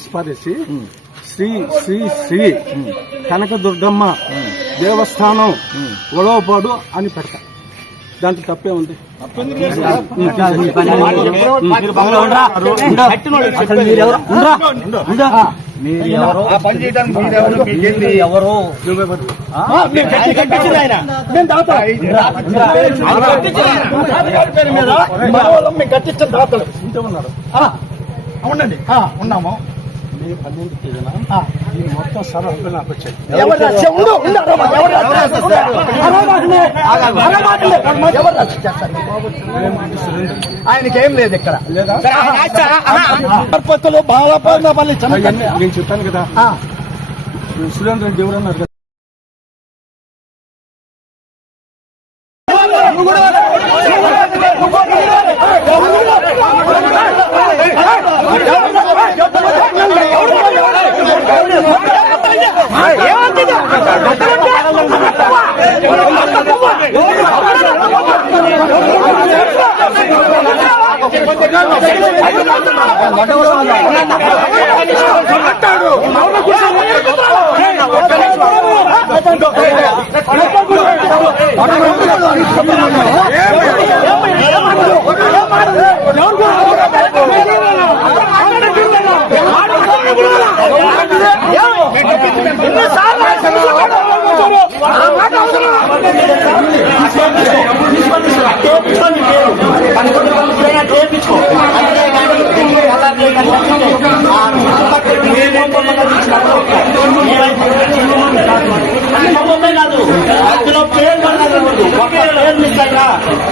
తీసి పారేసి శ్రీ శ్రీ శ్రీ కనకదుర్గమ్మ దేవస్థానం గొడవపాడు అని పెడతా. దాంట్లో తప్పే ఉంది. అవునండి, ఉన్నాము. మొత్తం సరఫరా నాకు వచ్చాయి. ఆయనకేం లేదు ఇక్కడ. నేను చెప్పాను కదా, సురేంద్ర రెడ్డి ఎవరన్నారు కదా,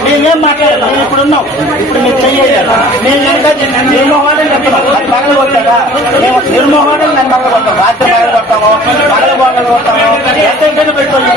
మేమేం మాట్లాడాలి? మేము ఇప్పుడు ఉన్నాం, ఇప్పుడు మీరు చెయ్యాలి. నేను నిర్మోహాన్ని పగలగొట్టాగా మేము నిర్మోహాన్ని నన్ను పగలగొట్టాం. రాత్రి పగలగొట్టాము, పగలగొట్టాము, ఎంతైనా పెట్టుకోవాలి.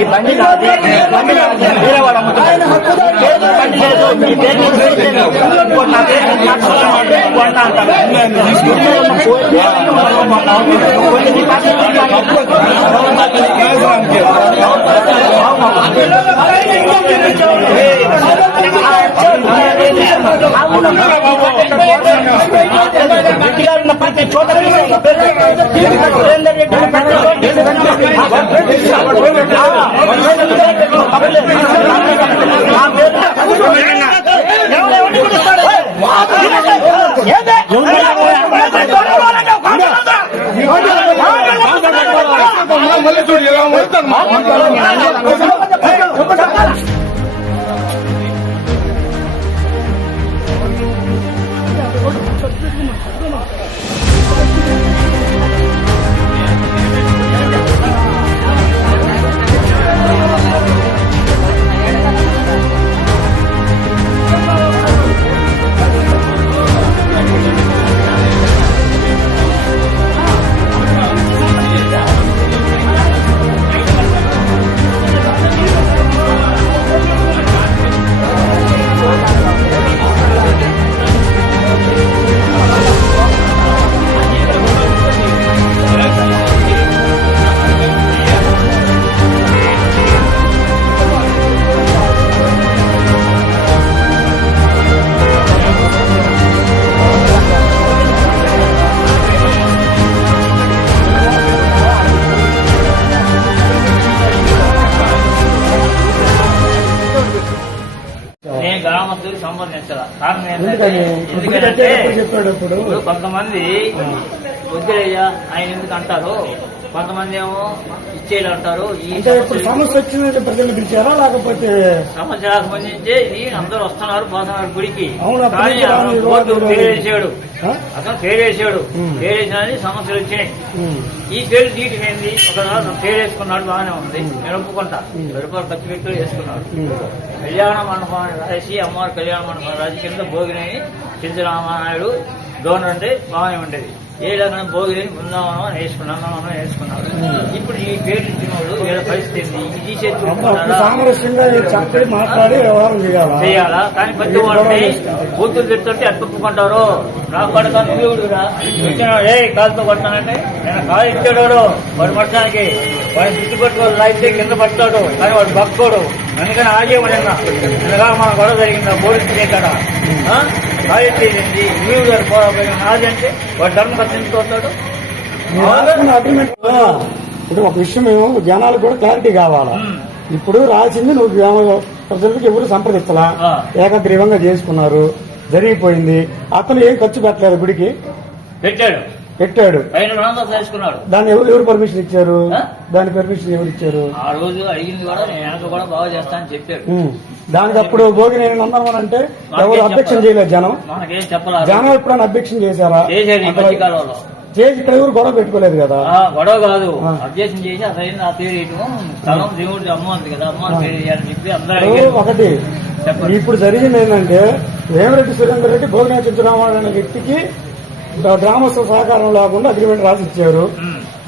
ఈ బండి వేరే వాడు అమ్ముతున్నారు. బండి లేదు, ఈ పేరు నా పేరు అంటారు. ప్రతి చోట గ్రామస్తులకు సంబంధించాల కారణం ఎందుకని? ఏంటంటే ఎందుకంటే చెప్పాడు ఇప్పుడు ఇప్పుడు కొంతమంది వద్దులయ్యా ఆయన ఎందుకు అంటారు, కొంతమంది ఏమో ఇచ్చేయాలి అంటారు. ఈ అంటే ఇప్పుడు సమస్య వచ్చిందంటే ప్రజలు పిలిచారా లేకపోతే సమస్యలకు సంబంధించి ఈ అందరూ వస్తున్నారు పోతున్నారు గుడికి. అవును, అప్పుడు కానీ ఇంకా రాని బోర్డు రోజు పేరేసాడు, ఆ? అతను పేరేసాడు. ఉమ్. పేరేసినది సమస్యలు వచ్చినాయి. ఉమ్. ఈ పేరు తీయటం ఏంది? ఒక పేరు వేసుకున్నాడు బాగానే ఉంది, నేను ఒప్పుకుంటా. రూపాయలు ఖర్చు పెట్టి వేసుకున్నాడు. కళ్యాణ మండపం రాసి అమ్మవారి కళ్యాణ మండపం రాసి కింద భోగిని చింతరామానాయుడు డోనర్ అంటే బాగానే ఉండేది. ఏ రకమైన భోగిని బృందావనం అని వేసుకున్నాడు. ఇప్పుడు ఈ పేరు ఇచ్చినోడు వీళ్ళ పరిస్థితి ఏంది? ఇది తీసేసుకుంటున్నారా సామరస్యంగా చెప్పి మాట్లాడి వ్యవహారం చేయాలా? కానీ ప్రతి వాళ్ళని బూతులు తిడుతుంటే అట్టుకుంటారు. నాకు పడక నువ్వుడురా ఇచ్చినాడు, ఏ కాలుతో కొట్టానంటే నేను కాలు ఇచ్చాడు వాడు పట్టడానికి, వాడిని తిట్టి పట్టుకోడు, లాగితే కింద పడతాడు. కానీ వాడు బక్కోడు. అందుకని ఆగేమని అనగా మన గొడవ జరిగిందా పోలీసు చేశాడ కాలు ఎత్తేసింది నువ్వు గారు పోరాపోయిన నాది అంటే వాడు ధర్మ కట్టించుకోతాడు. అగ్రిమెంట్. ఇప్పుడు ఒక విషయం జనాలకు కూడా క్లారిటీ కావాలా. ఇప్పుడు రాసింది నువ్వు గ్రామ ప్రజలకు ఎవరు సంప్రదించలా, ఏకగ్రీవంగా చేసుకున్నారు, జరిగిపోయింది. అతను ఏం ఖర్చు పెట్టలేదు, గుడికి పెట్టాడు. పైన రుణంతో చేసుకున్నాడు. దాన్ని ఎవరు పర్మిషన్ ఇచ్చారు? దాని పర్మిషన్ ఎవరు ఇచ్చారు? ఆ రోజు అడిగింది కూడా నేను వెనక కూడా బాగా చేస్తానని చెప్పాడు. దానికి అప్పుడు భోగి నేను నందనం అంటే ఎవరు అబ్జెక్షన్ చేయలేదు. జనం మనకేం చెప్పలేదు. జనం ఎప్పుడైనా అబ్జెక్షన్ చేశారా? చేసేది ఈ మధ్యకాలంలో చేసి ఇక్కడ ఎవరు గొడవ పెట్టుకోలేదు కదా. గొడవ కాదు, అబ్జెక్షన్ చేసి అసలు నా పేరు వేయటం స్థలం దేవుడి అమ్మ ఉంది కదా, అమ్మ పేరు వేయాలని చెప్పి అందరూ ఒకటి. ఇప్పుడు జరిగింది ఏంటంటే వేమిరెడ్డి సురేందర్ రెడ్డి భోగినాథ చింతరామారావు అనే వ్యక్తికి గ్రామస్తుల సహకారం లేకుండా అగ్రిమెంట్ రాసి ఇచ్చారు.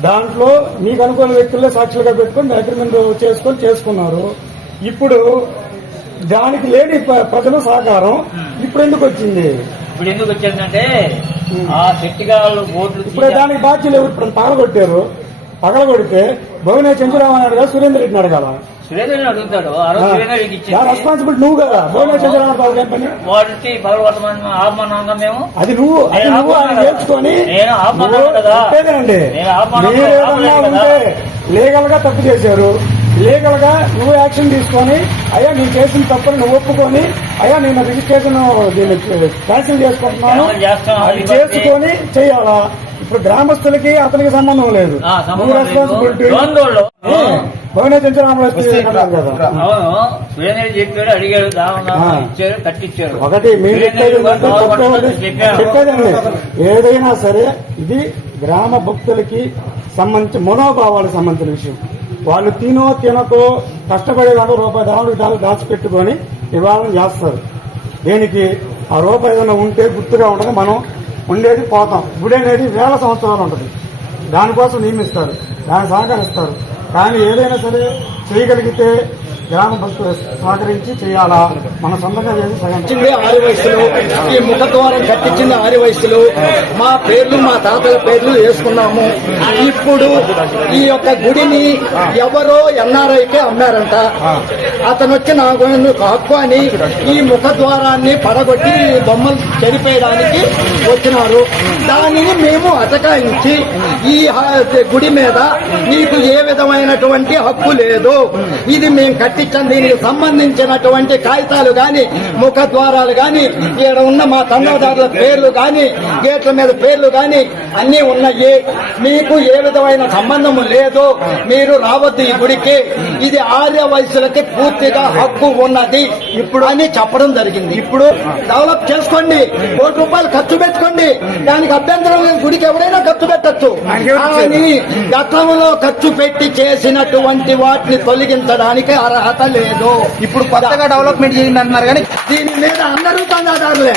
దాంట్లో మీకు అనుకూల వ్యక్తులే సాక్షులుగా పెట్టుకుని అగ్రిమెంట్ చేసుకున్నారు. ఇప్పుడు దానికి లేని ప్రజల సహకారం ఇప్పుడు ఎందుకు వచ్చింది? ఇప్పుడు ఎందుకు వచ్చిందంటే ఆ శక్తిగా ఓట్లు ఇప్పుడు దానికి బాధ్యులు ఎవరు? ఇప్పుడు పగలగొడితే భోగినాథ చంద్రరామారావు గారు సురేందర్ రెడ్డిని అడగాల. సురేంద్రని అడుగుతాడు. ఆ రోజు సురేంద్రకి ఇచ్చింది రెస్పాన్సిబిలిటీ నువ్వు కదా. భోగినాథ చంద్రరామారావు ఏం పని? వాటికి పగలగొట్టమని ఆపమన్నాం మేము. అది నువ్వు నేర్చుకొని నేను ఆపమన్నాను కదా. మీరేదన్నా ఉంటే లీగల్ గా తప్పు చేశారు, లీగల్ గా నువ్వు యాక్షన్ తీసుకొని అయ్యా నేను చేసిన తప్పుని నువ్వు ఒప్పుకొని అయ్యా నేను రిజిస్ట్రేషన్ దీన్ని క్యాన్సిల్ చేసుకుంటున్నాను అది చేసుకొని చెయ్యాలా. ఇప్పుడు గ్రామస్తులకి అతనికి సంబంధం లేదు. నువ్వు రెస్పాన్సిబిలిటీ భోగినాథ చంద్రరామారావు కదా. అవును, సురేంద్ర చెప్పాడు, అడిగాడు, ఇచ్చారు, కట్టించారు. ఒకటి మీరు చెప్పేదండి, ఏదైనా సరే ఇది గ్రామ భక్తులకి సంబంధించి మనోభావాలకు సంబంధించిన విషయం. వాళ్ళు తినకో కష్టపడే వాళ్ళు రూపాయి దాచిపెట్టుకొని నివారణ చేస్తారు. దేనికి ఆ రూపాయి ఏదైనా ఉంటే గుర్తుగా ఉండదు. మనం ఉండేది పోతాం. గుడి అనేది వేల సంవత్సరాలు ఉంటుంది. దానికోసం నియమిస్తారు, దాన్ని సహకరిస్తారు. కానీ ఏదైనా సరే చేయగలిగితే గ్రామ భక్తులు సహకరించి చేయాలా. మన సొంతంగా చేసి ఆరు వయసులో ఈ ముఖద్వారం కట్టించింది 6 వయసులో మా పేర్లు మా తాతల పేర్లు వేసుకున్నాము. ఇప్పుడు ఈ యొక్క గుడిని ఎవరో ఎన్ఆర్ఐకే అమ్మారంట. అతను వచ్చి నాకు హక్కు అని ఈ ముఖద్వారాన్ని పడగొట్టి బొమ్మలు చెరిపేయడానికి వచ్చినారు. దానిని మేము అటకాయించి ఈ గుడి మీద నీకు ఏ విధమైనటువంటి హక్కు లేదు, ఇది మేము కట్టించాం, దీనికి సంబంధించినటువంటి కాగితాలు గాని ముఖద్వారాలు గాని ఇక్కడ ఉన్న మా తండ్రిదారుల పేర్లు గాని గేట్ల మీద పేర్లు గాని అన్ని ఉన్నాయి. మీకు ఏ విధమైన సంబంధం లేదు, మీరు రావద్దు ఈ గుడికి, ఇది ఆర్య వయసులకి పూర్తిగా హక్కు ఉన్నది ఇప్పుడు అని చెప్పడం జరిగింది. ఇప్పుడు డెవలప్ చేసుకోండి, ₹1 ఖర్చు పెట్టుకోండి, దానికి అభ్యంతరం లేదు. గుడికి ఎవరైనా ఖర్చు పెట్టచ్చు. కానీ గతంలో ఖర్చు పెట్టి చేసినటువంటి వాటిని తొలగించడానికి అర్హత లేదు. ఇప్పుడు కొత్తగా డెవలప్మెంట్ చేయండి అంటున్నారు కానీ దీని మీద అందరూ చందాదారులే.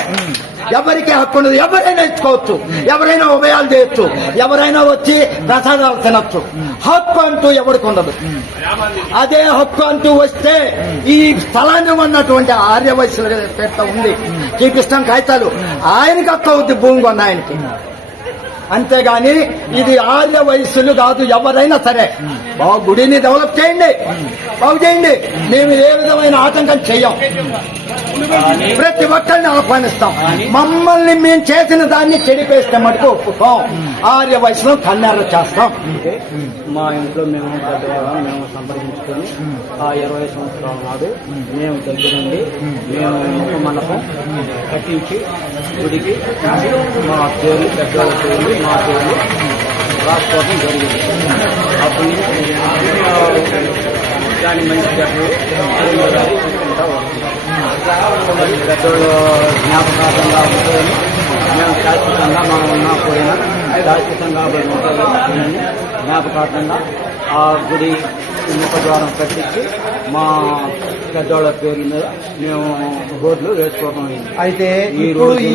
ఎవరికి హక్కు ఉండదు. ఎవరైనా ఇచ్చుకోవచ్చు, ఎవరైనా ఉభయాలు చేయొచ్చు, ఎవరైనా వచ్చి ప్రసాదాలు తినొచ్చు. హక్కు అంటూ ఎవరికి ఉండదు. అదే హక్కు అంటూ వస్తే ఈ స్థలాన్ని ఉన్నటువంటి ఆర్య వయసుల పేరుతో ఉంది చూపిస్తాం కాగితాలు. ఆయనకి హక్కు అవుద్ది భూమి కొన్న ఆయనకి. అంతేగాని ఇది ఆర్య వయస్సులు కాదు. ఎవరైనా సరే బాగు గుడిని డెవలప్ చేయండి, బాగు చేయండి. మేము ఏ విధమైన ఆటంకం చెయ్యం, ప్రతి ఒక్కరిని ఆహ్వానిస్తాం. మమ్మల్ని మేము చేసిన దాన్ని చెడిపేస్తే మటుకు ఒప్పుకోం. ఆర్య వయసులో కన్యాలు చేస్తాం. మా ఇంట్లో మేము పెద్దవాళ్ళం మేము సంప్రదించుకొని ఆ 20 సంవత్సరాల నాడు మేము దగ్గరుండి మేము ఒక మండపం కట్టించి గుడికి మా పేర్లు పెద్దవాళ్ళ పేర్లు మా పేర్లు రాసుకోవడం జరిగింది. అప్పటి నుంచి దాని మంచి చెట్లు చూసుకుంటా వస్తున్నాం. పెద్దవాళ్ళు జ్ఞాపకార్థంగా ఉంటుందని మేము శాశ్వతంగా మనం ఉన్నా పోయినా శాశ్వతంగా ఉంటుందని జ్ఞాపకార్థంగా ఆ గుడి ముఖద్వారం కట్టించి మా పెద్దవాళ్ళ పేర్ల మీద మేము బోర్డులు వేసుకోవడం అయింది. అయితే ఈ రోజు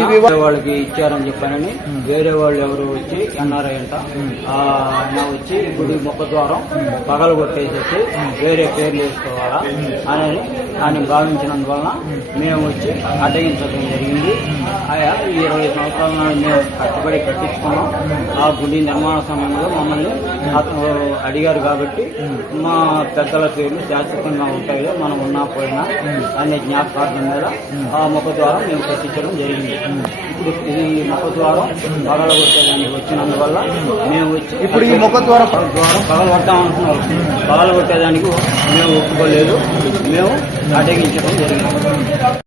వాళ్ళకి ఇచ్చారని చెప్పానని వేరే వాళ్ళు ఎవరు వచ్చి ఎన్ఆర్ఐ అంట నా వచ్చి గుడి ముఖద్వారం పగలు కొట్టేసేసి వేరే పేర్లు వేసుకోవాలా అని ఆయన భావించినందువలన మేము వచ్చి అడ్డగించడం జరిగింది. ఈ 20 సంవత్సరాల నాడు మేము కష్టపడి కట్టించుకున్నాం. ఆ గుడి నిర్మాణ సమయంలో మమ్మల్ని అడిగారు కాబట్టి మా పెద్దల పేర్లు శాశ్వతంగా ఉంటాయి, మనం ఉన్నా పోయినా అనే జ్ఞాపకార్థం మీద ఆ ముఖద్వారం మేము కట్టించడం జరిగింది. ఇప్పుడు ఈ ముఖద్వారం పగలగొట్టేదానికి వచ్చినందువల్ల మేము వచ్చి ఇప్పుడు ఈ ముఖద్వారం పగలగొట్టామంటున్నారు. పగలగొట్టేదానికి మేము ఒప్పుకోలేదు, మేము అడ్డగించడం జరిగింది.